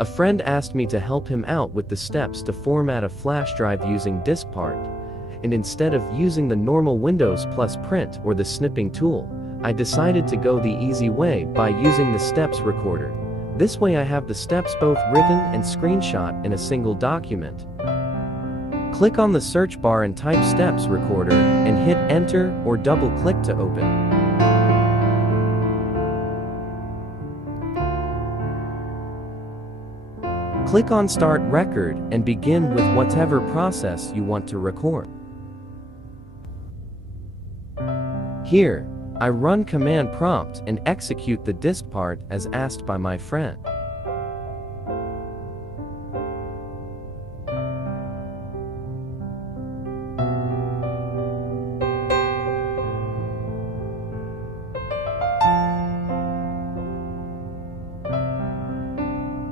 A friend asked me to help him out with the steps to format a flash drive using DiskPart, and instead of using the normal Windows plus print or the snipping tool, I decided to go the easy way by using the steps recorder. This way I have the steps both written and screenshot in a single document. Click on the search bar and type steps recorder and hit enter or double click to open. Click on Start Record and begin with whatever process you want to record. Here, I run command prompt and execute the DiskPart as asked by my friend.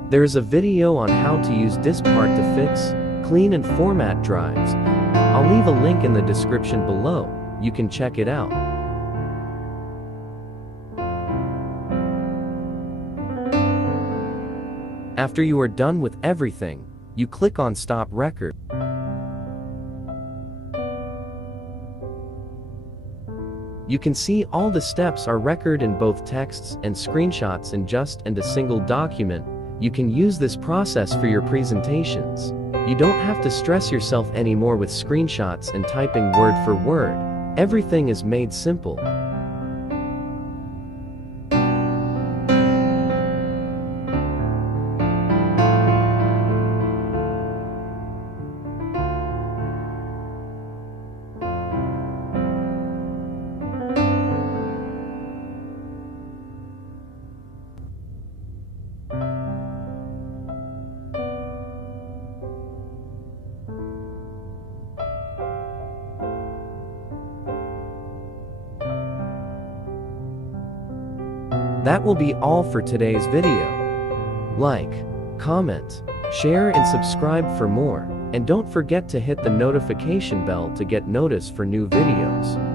There is a video on how to use DiskPart to fix, clean and format drives. I'll leave a link in the description below. You can check it out. After you are done with everything, you click on Stop Record. You can see all the steps are recorded in both texts and screenshots in just a single document. You can use this process for your presentations. You don't have to stress yourself anymore with screenshots and typing word for word. Everything is made simple. That will be all for today's video. Like, comment, share and subscribe for more, and don't forget to hit the notification bell to get notice for new videos.